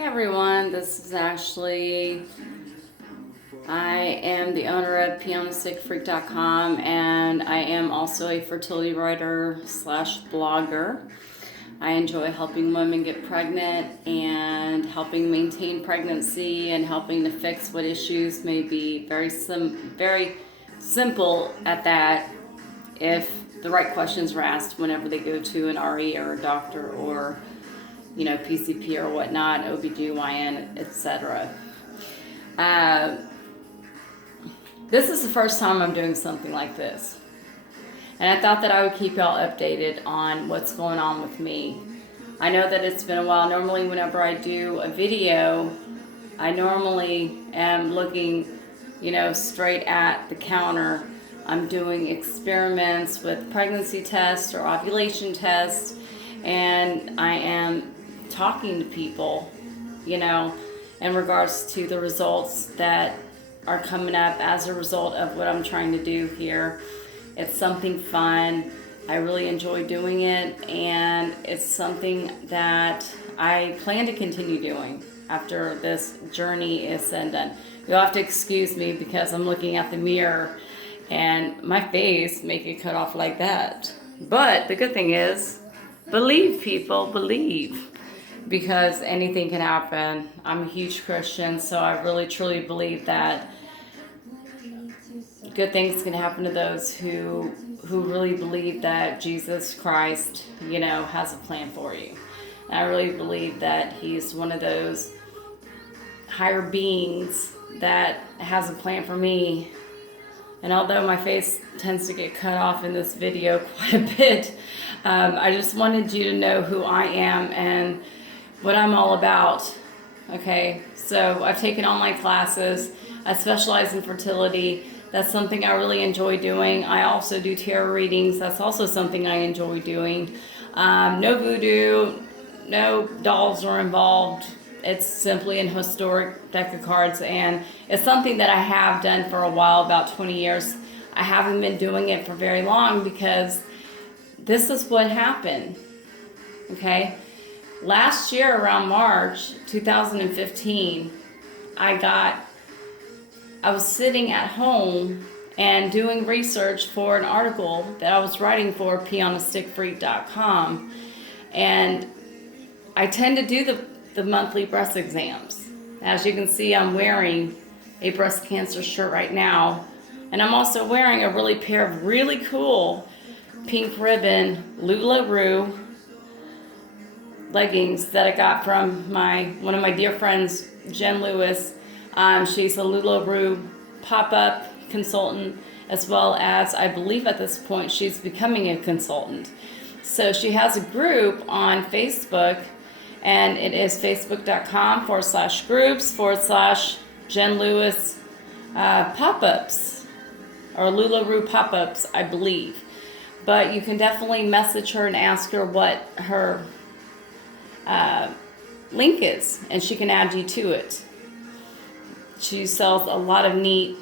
Hey everyone, this is Ashley. I am the owner of pianosticfreak.com and I am also a fertility writer slash blogger. I enjoy helping women get pregnant and helping maintain pregnancy and helping to fix what issues may be very simple at that if the right questions were asked whenever they go to an RE or a doctor or PCP or whatnot, OBGYN, etc. This is the first time I'm doing something like this. And I thought that I would keep y'all updated on what's going on with me. I know that it's been a while. Normally whenever I do a video, I normally am looking, straight at the counter. I'm doing experiments with pregnancy tests or ovulation tests, and I am talking to people, in regards to the results that are coming up as a result of what I'm trying to do here. It's something fun. I really enjoy doing it, and it's something that I plan to continue doing after this journey is said and done. You'll have to excuse me because I'm looking at the mirror and my face may get cut off like that. But the good thing is, believe, people, believe. Because anything can happen. I'm a huge Christian, so I really truly believe that good things can happen to those who really believe that Jesus Christ, has a plan for you. And I really believe that he's one of those higher beings that has a plan for me. And although my face tends to get cut off in this video quite a bit, I just wanted you to know who I am and what I'm all about. Okay, so I've taken online classes. I specialize in fertility. That's something I really enjoy doing. I also do tarot readings. That's also something I enjoy doing. No voodoo, no dolls are involved. It's simply an historic deck of cards, and it's something that I have done for a while, about 20 years. I haven't been doing it for very long because this is what happened, okay? Last year around March 2015, I was sitting at home and doing research for an article that I was writing for pianosticfreak.com, and I tend to do the monthly breast exams. As you can see, I'm wearing a breast cancer shirt right now, and I'm also wearing a pair of really cool pink ribbon LuLaRoe leggings that I got from one of my dear friends, Jen Lewis. She's a LuLaRoe pop-up consultant, as well as, I believe at this point, she's becoming a consultant. So she has a group on Facebook, and it is facebook.com/groups/Jen Lewis pop-ups, or LuLaRoe pop-ups, I believe. But you can definitely message her and ask her what her link is, and she can add you to it. She sells a lot of neat,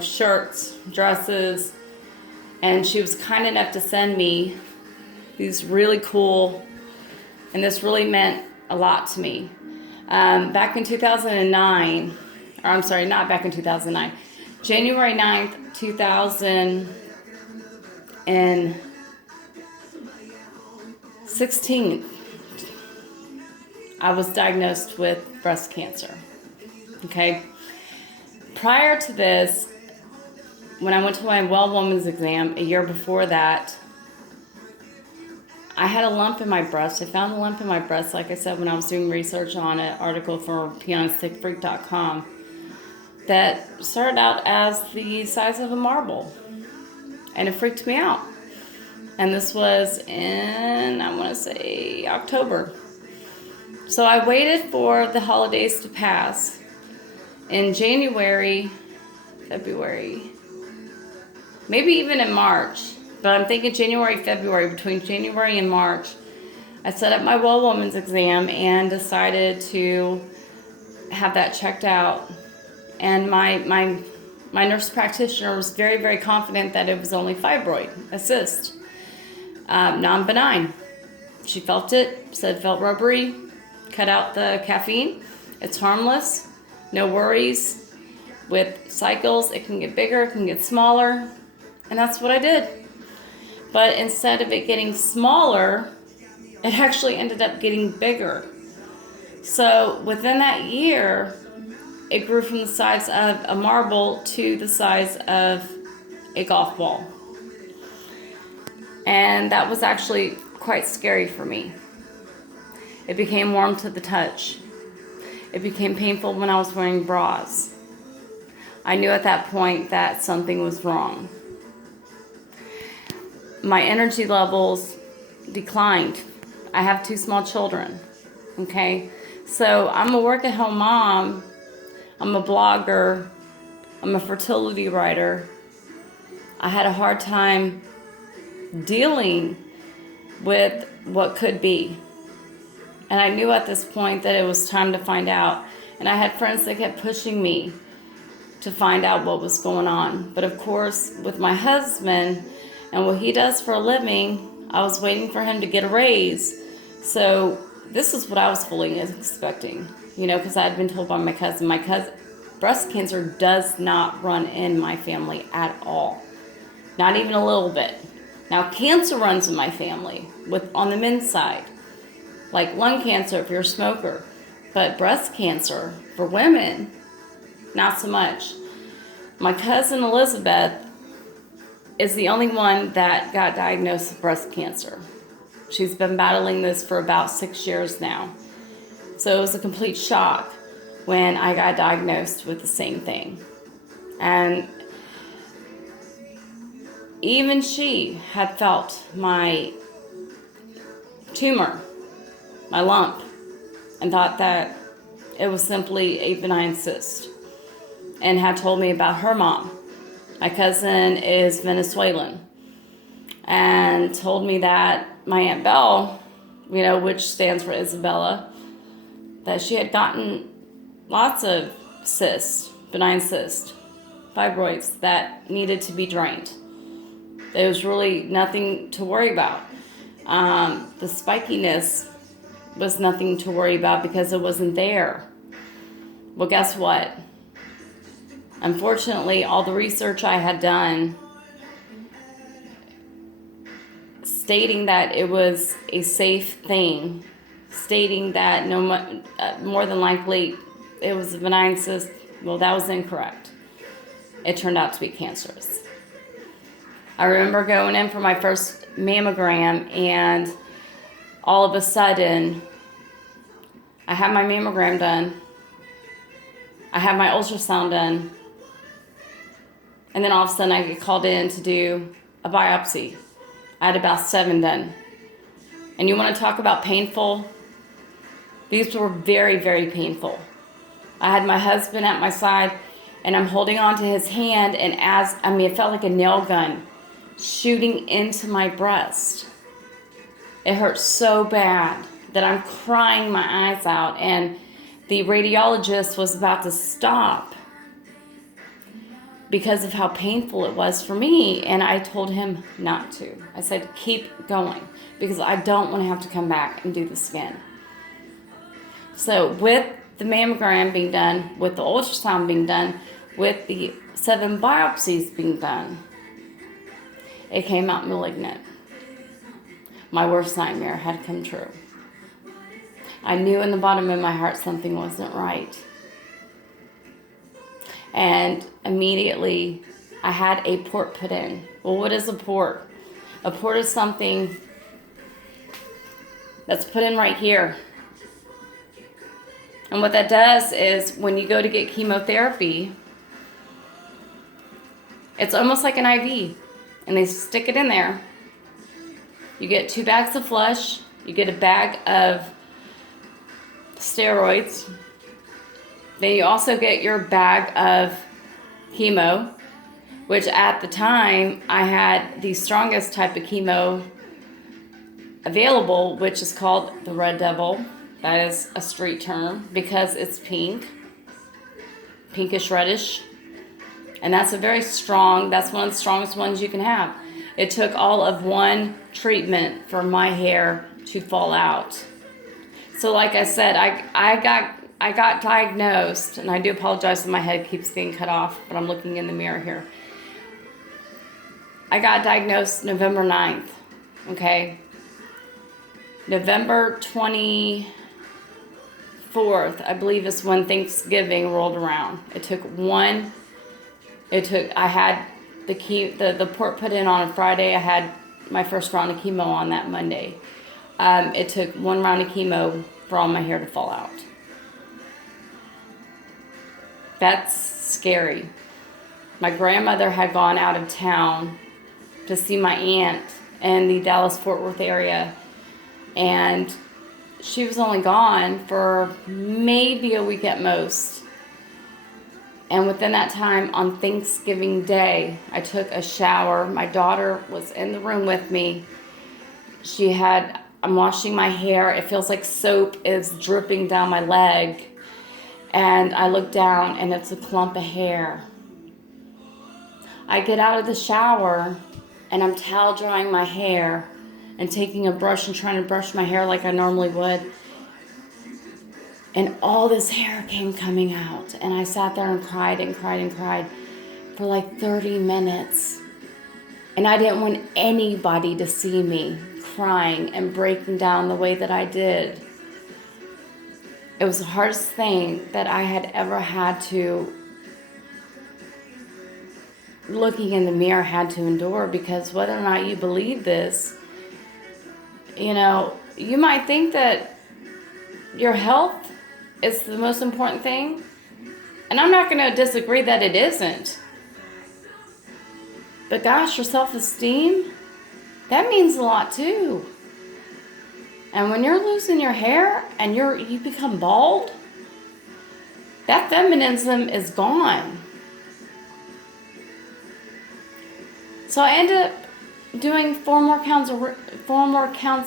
shirts, dresses, and she was kind enough to send me these really cool, and this really meant a lot to me. Back in 2009, or I'm sorry, not back in 2009, January 9th, 2016, I was diagnosed with breast cancer, okay? Prior to this, when I went to my well woman's exam a year before that, I had a lump in my breast. I found a lump in my breast, like I said, when I was doing research on an article for pianosticfreak.com that started out as the size of a marble, and it freaked me out. And this was in, I want to say, October. So I waited for the holidays to pass. In January, February, maybe even in March, but I'm thinking January, February, between January and March, I set up my well woman's exam and decided to have that checked out. And my nurse practitioner was very, very confident that it was only fibroid, a cyst, non-benign. She felt it, said it felt rubbery, cut out the caffeine. It's harmless, no worries. With cycles, it can get bigger, it can get smaller, and that's what I did. But instead of it getting smaller, it actually ended up getting bigger. So within that year, it grew from the size of a marble to the size of a golf ball. And that was actually quite scary for me. It became warm to the touch. It became painful when I was wearing bras. I knew at that point that something was wrong. My energy levels declined. I have 2 small children, okay? So I'm a work-at-home mom. I'm a blogger. I'm a fertility writer. I had a hard time dealing with what could be. And I knew at this point that it was time to find out. And I had friends that kept pushing me to find out what was going on. But of course, with my husband and what he does for a living, I was waiting for him to get a raise. So this is what I was fully expecting, because I had been told by my cousin, breast cancer does not run in my family at all. Not even a little bit. Now, cancer runs in my family on the men's side, like lung cancer if you're a smoker. But breast cancer for women, not so much. My cousin Elizabeth is the only one that got diagnosed with breast cancer. She's been battling this for about 6 years now. So it was a complete shock when I got diagnosed with the same thing. And even she had felt my tumor, my lump, and thought that it was simply a benign cyst, and had told me about her mom. My cousin is Venezuelan, and told me that my Aunt Belle, which stands for Isabella, that she had gotten lots of cysts, benign cysts, fibroids that needed to be drained. There was really nothing to worry about. The spikiness was nothing to worry about because it wasn't there. Well, guess what? Unfortunately, all the research I had done stating that it was a safe thing, stating that more than likely it was a benign cyst, well, that was incorrect. It turned out to be cancerous. I remember going in for my first mammogram, and all of a sudden, I had my mammogram done, I had my ultrasound done, and then all of a sudden I get called in to do a biopsy. I had about 7 done. And you want to talk about painful? These were very, very painful. I had my husband at my side, and I'm holding on to his hand, and it felt like a nail gun shooting into my breast. It hurt so bad that I'm crying my eyes out, and the radiologist was about to stop because of how painful it was for me, and I told him not to. I said, keep going, because I don't want to have to come back and do the skin. So with the mammogram being done, with the ultrasound being done, with the 7 biopsies being done, it came out malignant. My worst nightmare had come true. I knew in the bottom of my heart something wasn't right. And immediately I had a port put in. Well, what is a port? A port is something that's put in right here. And what that does is when you go to get chemotherapy, it's almost like an IV. And they stick it in there. You get 2 bags of flush. You get a bag of steroids. Then you also get your bag of chemo, which at the time I had the strongest type of chemo available, which is called the Red Devil. That is a street term because it's pink, pinkish reddish. And that's that's one of the strongest ones you can have. It took all of 1 treatment for my hair to fall out. So like I said, I got diagnosed, and I do apologize if my head keeps getting cut off, but I'm looking in the mirror here. I got diagnosed November 9th, okay? November 24th, I believe, is when Thanksgiving rolled around. I had the port put in on a Friday. I had my first round of chemo on that Monday. It took one round of chemo for all my hair to fall out. That's scary. My grandmother had gone out of town to see my aunt in the Dallas-Fort Worth area, and she was only gone for maybe a week at most. And within that time, on Thanksgiving Day, I took a shower. My daughter was in the room with me. I'm washing my hair. It feels like soap is dripping down my leg. And I look down, and it's a clump of hair. I get out of the shower, and I'm towel drying my hair and taking a brush and trying to brush my hair like I normally would. And all this hair came coming out. And I sat there and cried and cried and cried for like 30 minutes. And I didn't want anybody to see me crying and breaking down the way that I did. It was the hardest thing that I had ever had to, looking in the mirror, had to endure, because whether or not you believe this, you know, you might think that your health is the most important thing. And I'm not going to disagree that it isn't. But gosh, your self-esteem, that means a lot too. And when you're losing your hair and you become bald, that feminism is gone. So I ended up doing four more counts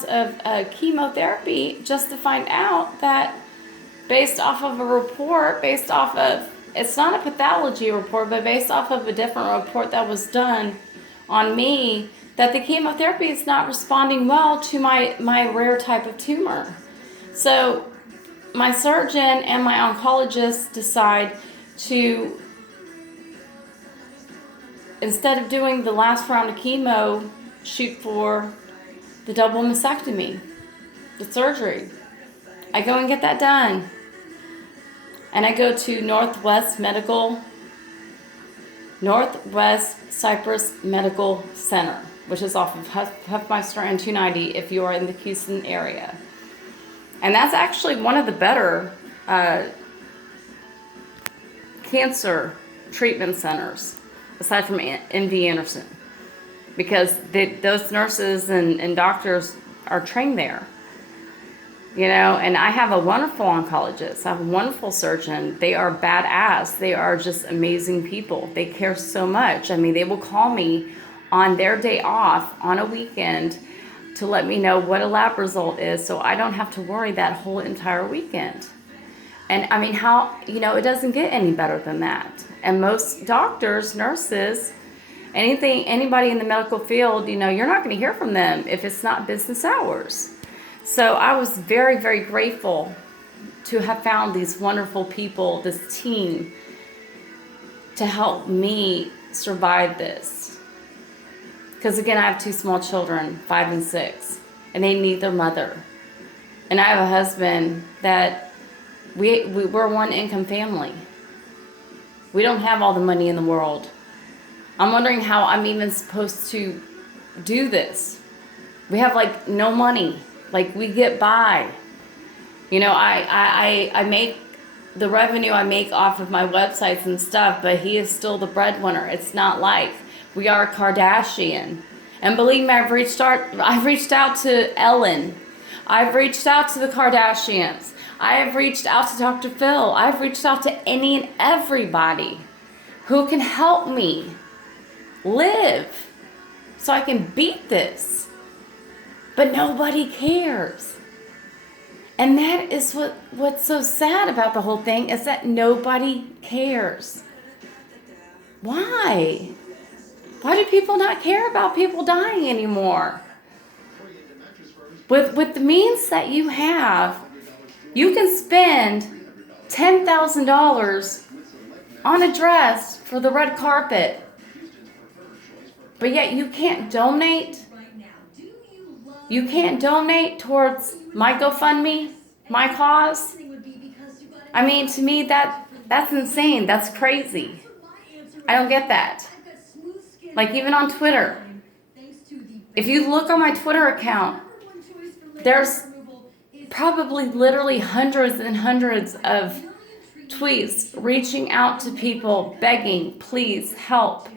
of chemotherapy, just to find out that, based off of a report, it's not a pathology report, but based off of a different report that was done on me, that the chemotherapy is not responding well to my rare type of tumor. So my surgeon and my oncologist decide to, instead of doing the last round of chemo, shoot for the double mastectomy, the surgery. I go and get that done. And I go to Northwest Cypress Medical Center, which is off of Huffmeister and 290 if you are in the Houston area. And that's actually one of the better cancer treatment centers, aside from MD Anderson, because those nurses and doctors are trained there. You know, and I have a wonderful oncologist. I have a wonderful surgeon. They are badass. They are just amazing people. They care so much. I mean, they will call me on their day off on a weekend to let me know what a lab result is, so I don't have to worry that whole entire weekend. And I mean, it doesn't get any better than that. And most doctors, nurses, anybody in the medical field, you're not going to hear from them if it's not business hours. So I was very, very grateful to have found these wonderful people, this team, to help me survive this. Because again, I have two small children, 5 and 6, and they need their mother. And I have a husband that we're one income family. We don't have all the money in the world. I'm wondering how I'm even supposed to do this. We have like no money. Like, we get by. I make the revenue I make off of my websites and stuff, but he is still the breadwinner. It's not like we are a Kardashian. And believe me, I've reached out to Ellen. I've reached out to the Kardashians. I have reached out to Dr. Phil. I've reached out to any and everybody who can help me live so I can beat this. But nobody cares. And that is what's so sad about the whole thing, is that nobody cares. Why? Why do people not care about people dying anymore? With the means that you have, You can spend $10,000 on a dress for the red carpet, but yet you can't donate. You can't donate towards my GoFundMe, my cause. I mean, to me, that's insane. That's crazy. I don't get that. Like, even on Twitter, if you look on my Twitter account, there's probably literally hundreds and hundreds of tweets reaching out to people, begging, please help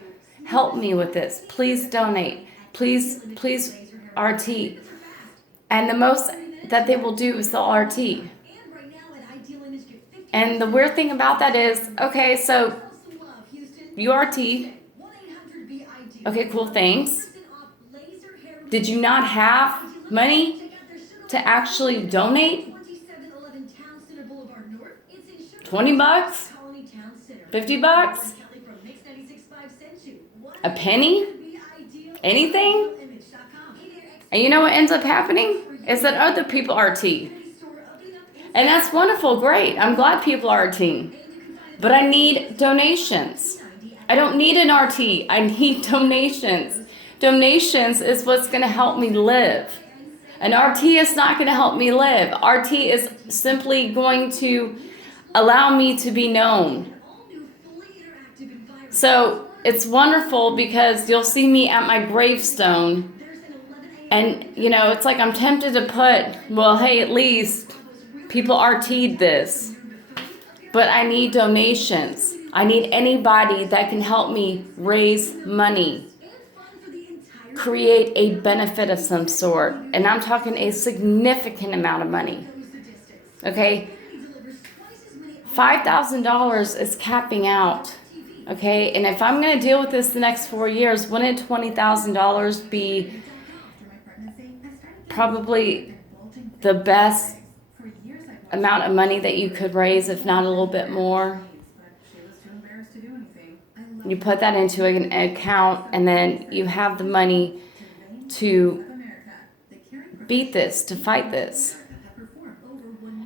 me with this. Please donate. Please, RT. And the most that they will do is they'll RT. And the weird thing about that is, okay, so you RT. Okay, cool, thanks. Did you not have money to actually donate? $20? $50? A penny? Anything? And you know what ends up happening? Is that other people RT. And that's wonderful, great. I'm glad people are RTing. But I need donations. I don't need an RT. I need donations. Donations is what's going to help me live. An RT is not going to help me live. RT is simply going to allow me to be known. So it's wonderful because you'll see me at my gravestone. And, you know, it's like I'm tempted to put, well, hey, at least people RT'd this. But I need donations. I need anybody that can help me raise money, create a benefit of some sort. And I'm talking a significant amount of money. Okay? $5,000 is capping out. Okay? And if I'm going to deal with this the next 4 years, wouldn't $20,000 be probably the best amount of money that you could raise, if not a little bit more? You put that into an account, and then you have the money to beat this, to fight this.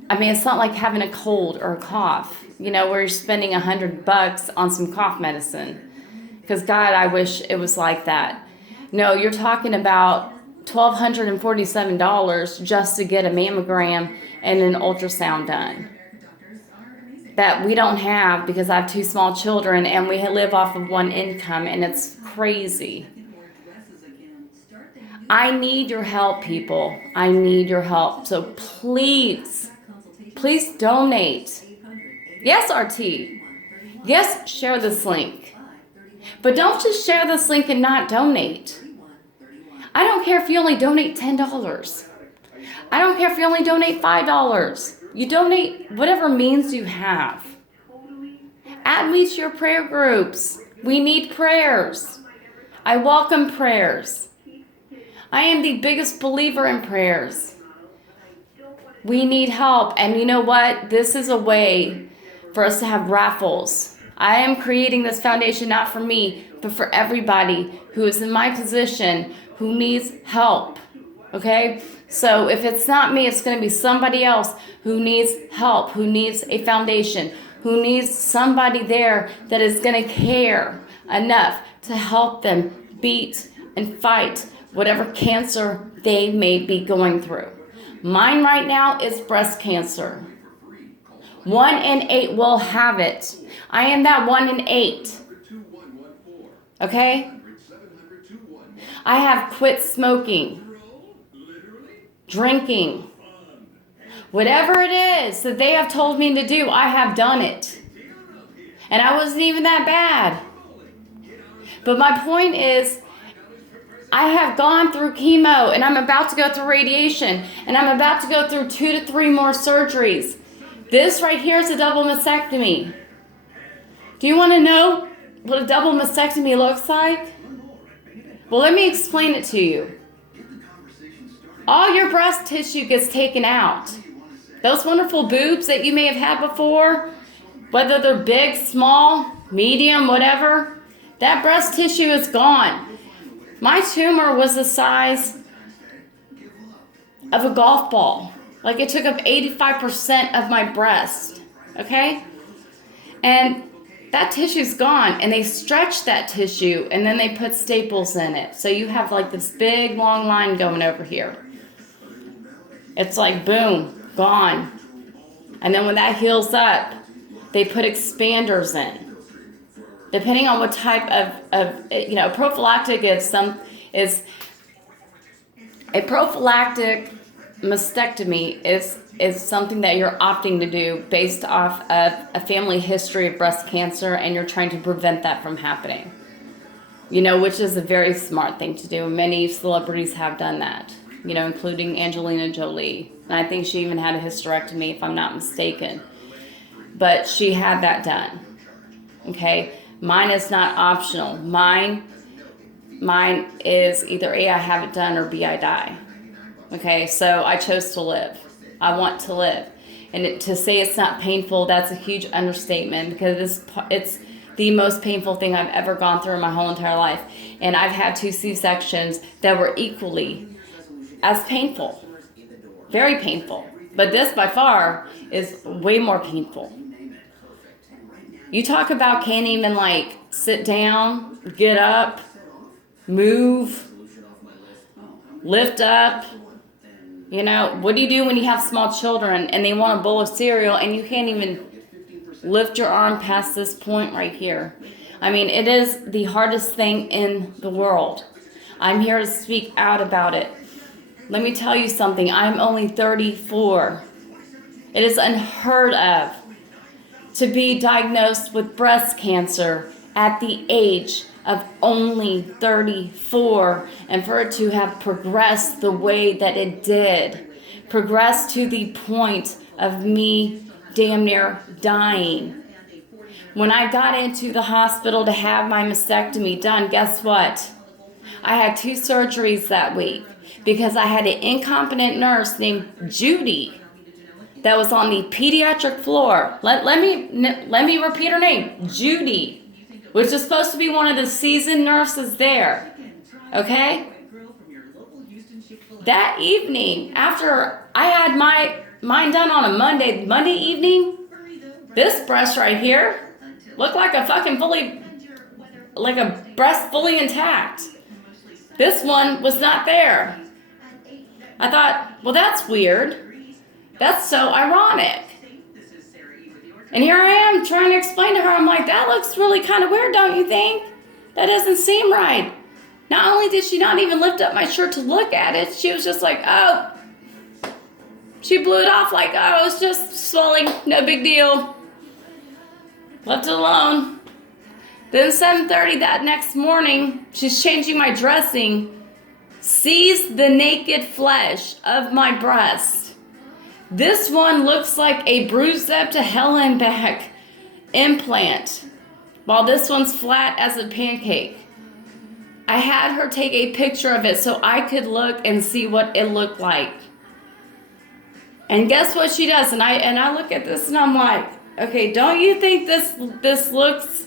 I mean, it's not like having a cold or a cough, you know, where you're spending $100 on some cough medicine. Because, God, I wish it was like that. No, you're talking about $1,247 just to get a mammogram and an ultrasound done. That we don't have because I have 2 small children and we live off of one income, and it's crazy. I need your help, people. I need your help. So please donate. Yes, RT. Yes, share this link. But don't just share this link and not donate. I don't care if you only donate $10. I don't care if you only donate $5. You donate whatever means you have. Add me to your prayer groups. We need prayers. I welcome prayers. I am the biggest believer in prayers. We need help. And you know what? This is a way for us to have raffles. I am creating this foundation not for me, but for everybody who is in my position who needs help. Okay? So if it's not me, it's going to be somebody else who needs help, who needs a foundation, who needs somebody there that is going to care enough to help them beat and fight whatever cancer they may be going through. Mine right now is breast cancer. 1 in 8 will have it. I am that 1 in 8. Okay? I have quit smoking, drinking, whatever it is that they have told me to do, I have done it. And I wasn't even that bad. But my point is, I have gone through chemo, and I'm about to go through radiation, and I'm about to go through 2 to 3 more surgeries. This right here is a double mastectomy. Do you want to know what a double mastectomy looks like? Well, let me explain it to you. All your breast tissue gets taken out. Those wonderful boobs that you may have had before, whether they're big, small, medium, whatever, that breast tissue is gone. My tumor was the size of a golf ball. Like it took up 85% of my breast, okay? And that tissue's gone, and they stretch that tissue, and then they put staples in it. So you have like this big long line going over here. It's like boom, gone. And then when that heals up, they put expanders in. Depending on what type of prophylactic is a prophylactic mastectomy is something that you're opting to do based off of a family history of breast cancer, and you're trying to prevent that from happening. Which is a very smart thing to do. Many celebrities have done that, including Angelina Jolie. And I think she even had a hysterectomy, if I'm not mistaken. But she had that done. Okay? Mine is not optional. Mine is either A, I have it done, or B, I die. Okay? So I chose to live. I want to live. And to say it's not painful, that's a huge understatement, because it's the most painful thing I've ever gone through in my whole entire life. And I've had 2 C-sections that were equally as painful. Very painful. But this by far is way more painful. You talk about can't even like sit down, get up, move, lift up. What do you do when you have small children and they want a bowl of cereal and you can't even lift your arm past this point right here? I mean, it is the hardest thing in the world. I'm here to speak out about it. Let me tell you something. I'm only 34. It is unheard of to be diagnosed with breast cancer at the age of only 34, and for it to have progressed the way that it did, progressed to the point of me damn near dying. When I got into the hospital to have my mastectomy done, guess what? I had 2 surgeries that week because I had an incompetent nurse named Judy that was on the pediatric floor. Let me repeat her name, Judy, which is supposed to be one of the seasoned nurses there. Okay? That evening, after I had mine done on a Monday evening, this breast right here looked like a breast fully intact. This one was not there. I thought, well, that's weird. That's so ironic. And here I am trying to explain to her. I'm like, that looks really kind of weird, don't you think? That doesn't seem right. Not only did she not even lift up my shirt to look at it, she was just like, oh. She blew it off like, oh, it's just swelling, no big deal. Left it alone. Then 7:30 that next morning, she's changing my dressing, sees the naked flesh of my breast. This one looks like a bruised up to hell and back implant, while this one's flat as a pancake. I had her take a picture of it so I could look and see what it looked like. And guess what she does? And I look at this and I'm like, okay, don't you think this looks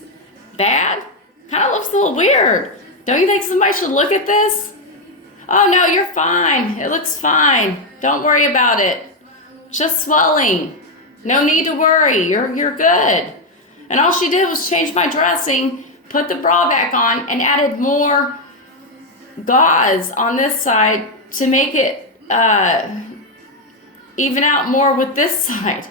bad? Kind of looks a little weird. Don't you think somebody should look at this? Oh no, you're fine. It looks fine. Don't worry about it. Just swelling. No need to worry. You're good. And all she did was change my dressing, put the bra back on, and added more gauze on this side to make it even out more with this side.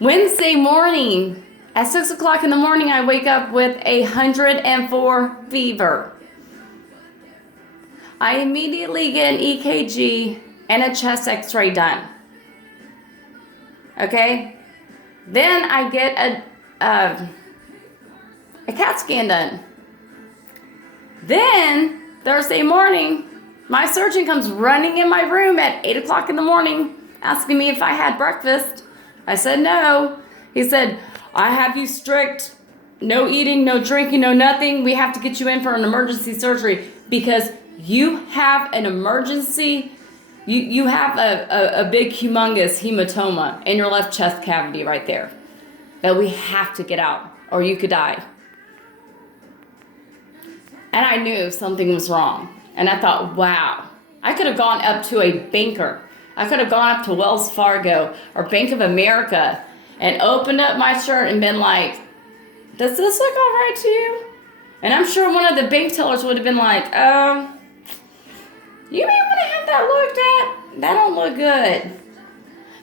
Wednesday morning, at 6 o'clock in the morning, I wake up with 104 fever. I immediately get an EKG and a chest x-ray done. Okay? Then I get a CAT scan done. Then, Thursday morning, my surgeon comes running in my room at 8 o'clock in the morning, asking me if I had breakfast. I said no. He said, I have you strict, no eating, no drinking, no nothing. We have to get you in for an emergency surgery because you have an emergency. You have a big, humongous hematoma in your left chest cavity right there that we have to get out or you could die. And I knew something was wrong. And I thought, wow, I could have gone up to a banker. I could have gone up to Wells Fargo or Bank of America and opened up my shirt and been like, does this look all right to you? And I'm sure one of the bank tellers would have been like, you may want to have that looked at. That don't look good.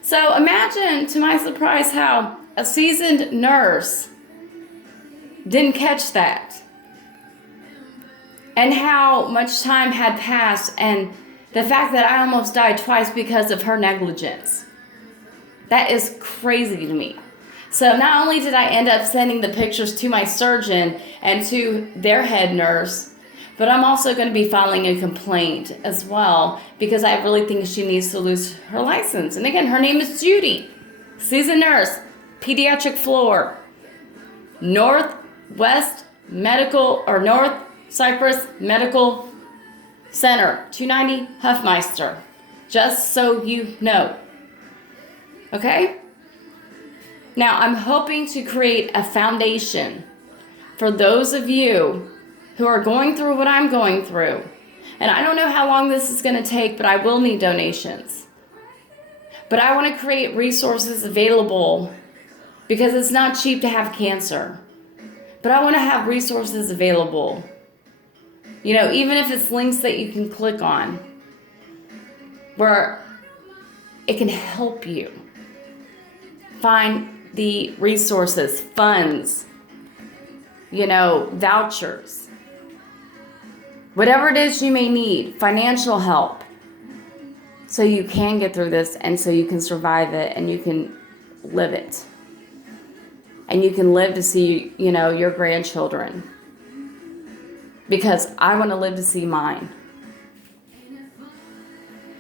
So imagine, to my surprise, how a seasoned nurse didn't catch that. And how much time had passed, and the fact that I almost died twice because of her negligence. That is crazy to me. So not only did I end up sending the pictures to my surgeon and to their head nurse, but I'm also going to be filing a complaint as well because I really think she needs to lose her license. And again, her name is Judy, seasoned nurse, pediatric floor, North Cyprus Medical Center, 290 Huffmeister, just so you know. Okay? Now, I'm hoping to create a foundation for those of you who are going through what I'm going through. And I don't know how long this is going to take, but I will need donations. But I want to create resources available because it's not cheap to have cancer. But I want to have resources available. You know, even if it's links that you can click on where it can help you find the resources, funds, you know, vouchers, whatever it is you may need, financial help, so you can get through this and so you can survive it and you can live it. And you can live to see, you know, your grandchildren. Because I want to live to see mine.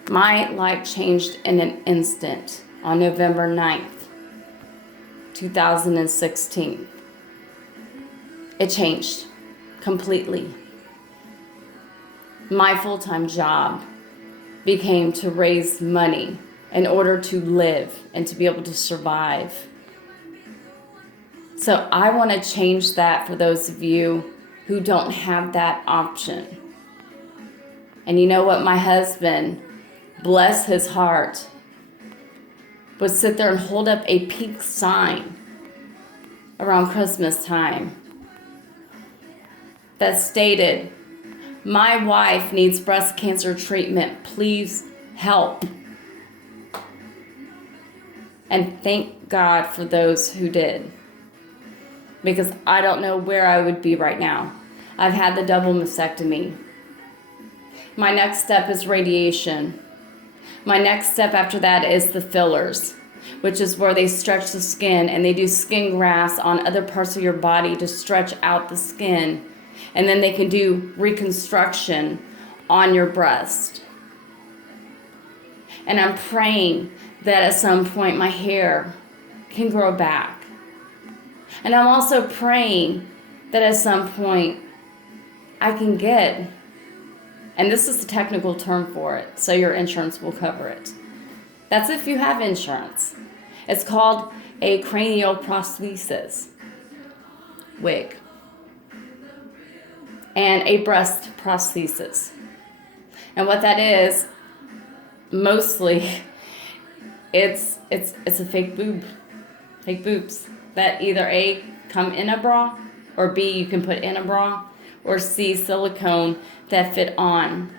My life changed in an instant on November 9th, 2016. It changed completely. My full-time job became to raise money in order to live and to be able to survive. So I want to change that for those of you who don't have that option. And you know what? My husband, bless his heart, would sit there and hold up a pink sign around Christmas time that stated, "My wife needs breast cancer treatment. Please help." And thank God for those who did. Because I don't know where I would be right now. I've had the double mastectomy. My next step is radiation. My next step after that is the fillers, which is where they stretch the skin and they do skin grafts on other parts of your body to stretch out the skin. And then they can do reconstruction on your breast. And I'm praying that at some point my hair can grow back. And I'm also praying that at some point I can get, and this is the technical term for it, so your insurance will cover it. That's if you have insurance. It's called a cranial prosthesis wig and a breast prosthesis. And what that is, mostly, it's a fake boobs that either A, come in a bra, or B, you can put in a bra, or C, silicone that fit on.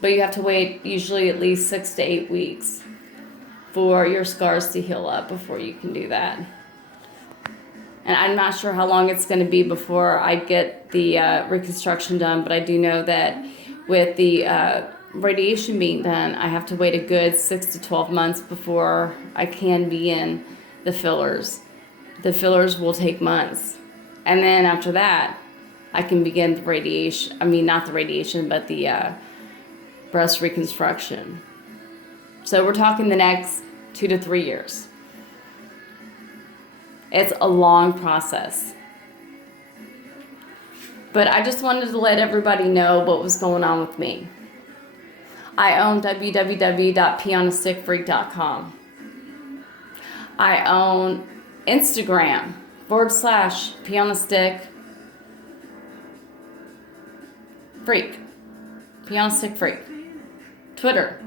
But you have to wait usually at least 6 to 8 weeks for your scars to heal up before you can do that. And I'm not sure how long it's going to be before I get the reconstruction done, but I do know that with the radiation being done, I have to wait a good 6 to 12 months before I can be in the fillers. The fillers will take months. And then after that, I can begin the radiation. I mean, not the radiation, but the breast reconstruction. So we're talking the next 2 to 3 years. It's a long process. But I just wanted to let everybody know what was going on with me. I own www.pianostickfreak.com. I own Instagram /pianostickfreak. Pianostick Freak. Twitter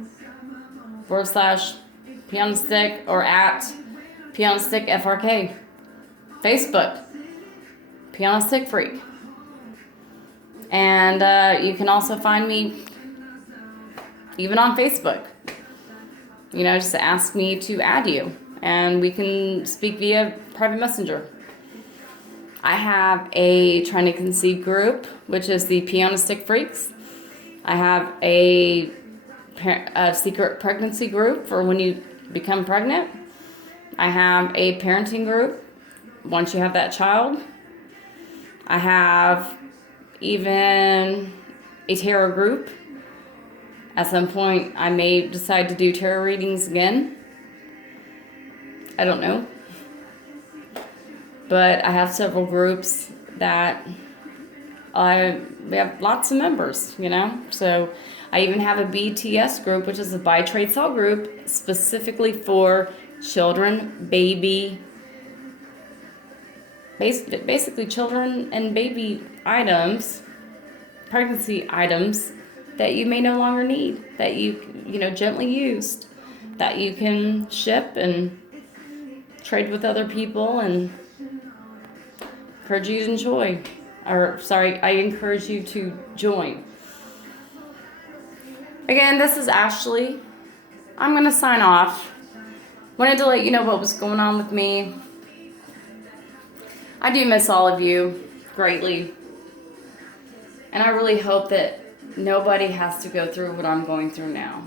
/Pianostick or at Pianostick FRK. Facebook, Pianostick Freak. And you can also find me even on Facebook. You know, just ask me to add you, and we can speak via private messenger. I have a Trying to Conceive group, which is the Pianostick Freaks. I have a secret pregnancy group for when you become pregnant. I have a parenting group once you have that child. I have even a tarot group. At some point, I may decide to do tarot readings again. I don't know. But I have several groups that we have lots of members, you know. So I even have a BTS group, which is a Buy Trade Sell group, specifically for children, basically children and baby items, pregnancy items that you may no longer need, that you know, gently used, that you can ship and trade with other people, and encourage you to enjoy. I encourage you to join. Again, this is Ashley. I'm going to sign off. Wanted to let you know what was going on with me. I do miss all of you greatly. And I really hope that nobody has to go through what I'm going through now.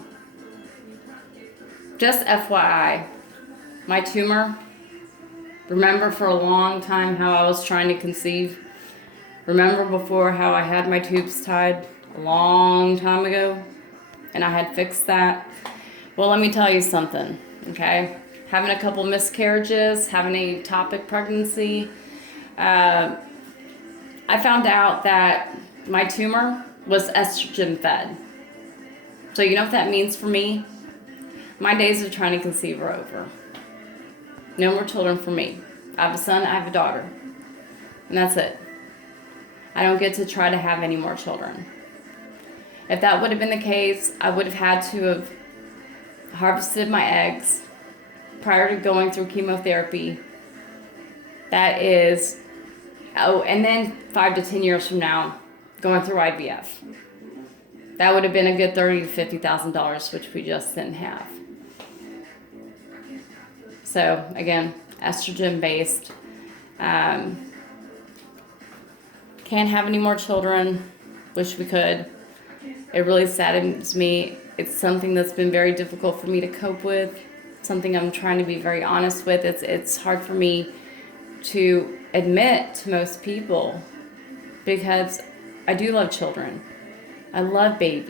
Just FYI, my tumor, remember for a long time how I was trying to conceive? Remember before how I had my tubes tied a long time ago and I had fixed that? Well, let me tell you something, okay? Having a couple miscarriages, having an ectopic pregnancy, I found out that my tumor was estrogen fed. So you know what that means for me? My days of trying to conceive are over. No more children for me. I have a son, I have a daughter. And that's it. I don't get to try to have any more children. If that would have been the case, I would have had to have harvested my eggs prior to going through chemotherapy. That is, and then 5 to 10 years from now, going through IVF. That would have been a good $30,000 to $50,000, which we just didn't have. So again, estrogen based. Can't have any more children. Wish we could. It really saddens me. It's something that's been very difficult for me to cope with. Something I'm trying to be very honest with. It's hard for me to admit to most people because I do love children. I love babies.